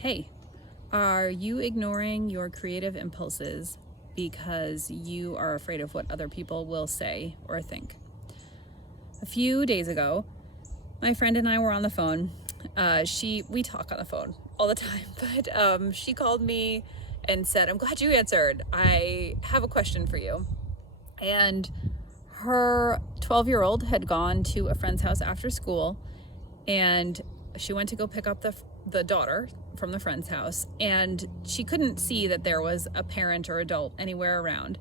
Hey, are you ignoring your creative impulses because you are afraid of what other people will say or think? A few days ago, my friend and I were on the phone. We talk on the phone all the time, but she called me and said, "I'm glad you answered. I have a question for you." And her 12-year-old had gone to a friend's house after school, and she went to go pick up the daughter from the friend's house, and she couldn't see that there was a parent or adult anywhere around.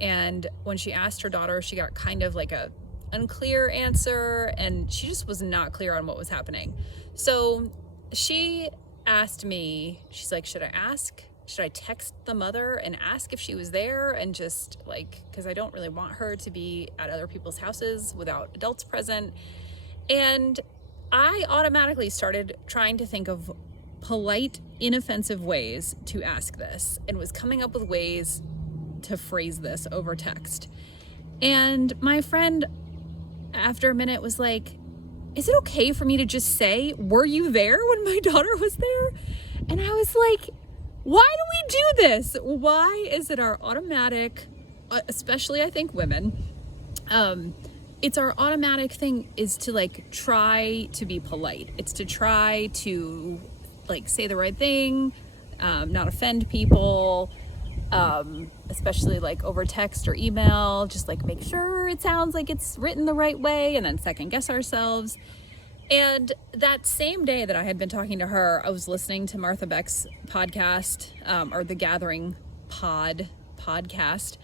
And when she asked her daughter, she got kind of like a unclear answer, and she just was not clear on what was happening. So she asked me, she's like, should I text the mother and ask if she was there, and just like, because I don't really want her to be at other people's houses without adults present. And I automatically started trying to think of polite, inoffensive ways to ask this, and was coming up with ways to phrase this over text. And my friend, after a minute, was like, "Is it okay for me to just say, 'Were you there when my daughter was there?'" And I was like, why do we do this? Why is it our automatic, especially I think women, it's our automatic thing is to like try to be polite. It's to try to like say the right thing, not offend people, especially like over text or email, just like make sure it sounds like it's written the right way, and then second guess ourselves. And that same day that I had been talking to her, I was listening to Martha Beck's podcast, or the Gathering podcast,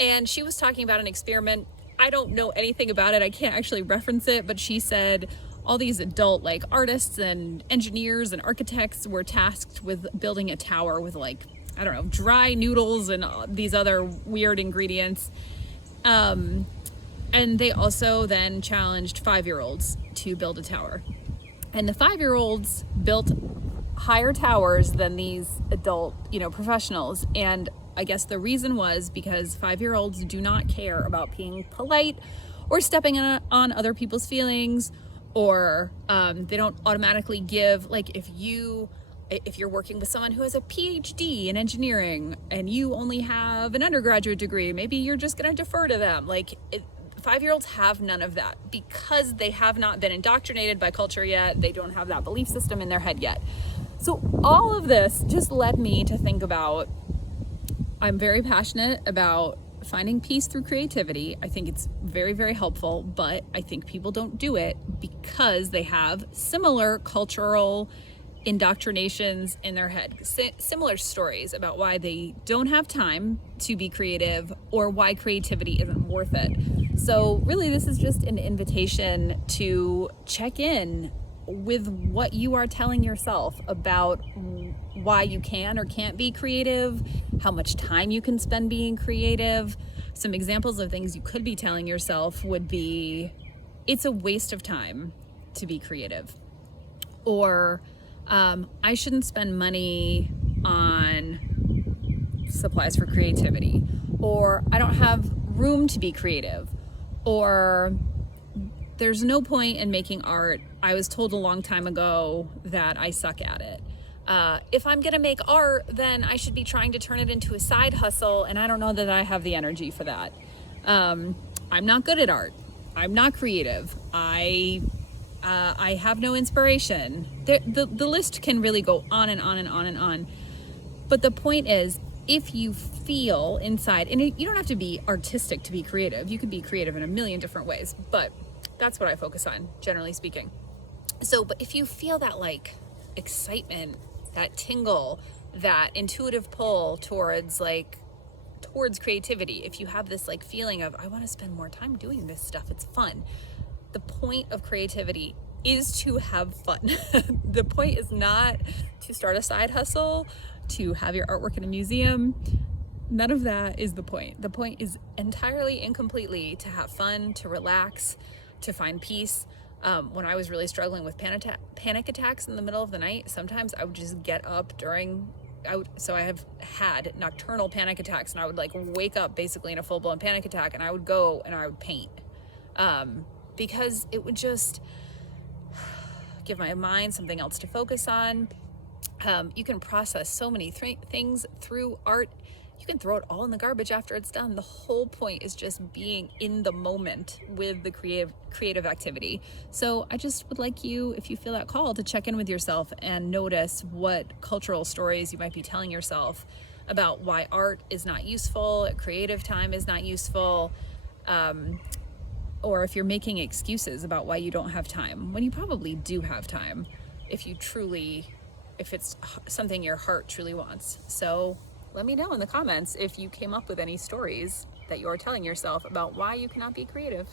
and she was talking about an experiment. I don't know anything about it. I can't actually reference it, but she said all these adult like artists and engineers and architects were tasked with building a tower with like, I don't know, dry noodles and these other weird ingredients. And they also then challenged 5-year-olds to build a tower. And the 5-year-olds built higher towers than these adult, professionals. And I guess the reason was because 5-year-olds do not care about being polite or stepping on other people's feelings, or they don't automatically give, like if you're working with someone who has a PhD in engineering and you only have an undergraduate degree, maybe you're just going to defer to them. 5-year-olds have none of that because they have not been indoctrinated by culture yet. They don't have that belief system in their head yet. So all of this just led me to think about, I'm very passionate about finding peace through creativity. I think it's very, very helpful, but I think people don't do it because they have similar cultural indoctrinations in their head, similar stories about why they don't have time to be creative or why creativity isn't worth it. So really, this is just an invitation to check in with what you are telling yourself about why you can or can't be creative, how much time you can spend being creative. Some examples of things you could be telling yourself would be, it's a waste of time to be creative, or I shouldn't spend money on supplies for creativity, or I don't have room to be creative, or there's no point in making art. I was told a long time ago that I suck at it. If I'm gonna make art, then I should be trying to turn it into a side hustle, and I don't know that I have the energy for that. I'm not good at art. I'm not creative. I have no inspiration. The list can really go on and on and on and on. But the point is, if you feel inside, and you don't have to be artistic to be creative. You can be creative in a million different ways, but that's what I focus on, generally speaking. So, but if you feel that like excitement, that tingle, that intuitive pull towards creativity, if you have this like feeling of, I want to spend more time doing this stuff, it's fun. The point of creativity is to have fun. The point is not to start a side hustle, to have your artwork in a museum. None of that is the point. The point is entirely and completely to have fun, to relax, to find peace. When I was really struggling with panic attacks in the middle of the night, sometimes I would just get up so I have had nocturnal panic attacks, and I would like wake up basically in a full-blown panic attack, and I would go and I would paint. Because it would just give my mind something else to focus on. You can process so many things through art. You can throw it all in the garbage after it's done. The whole point is just being in the moment with the creative activity. So I just would like you, if you feel that call, to check in with yourself and notice what cultural stories you might be telling yourself about why art is not useful, creative time is not useful, or if you're making excuses about why you don't have time when you probably do have time, if it's something your heart truly wants. So let me know in the comments if you came up with any stories that you're telling yourself about why you cannot be creative.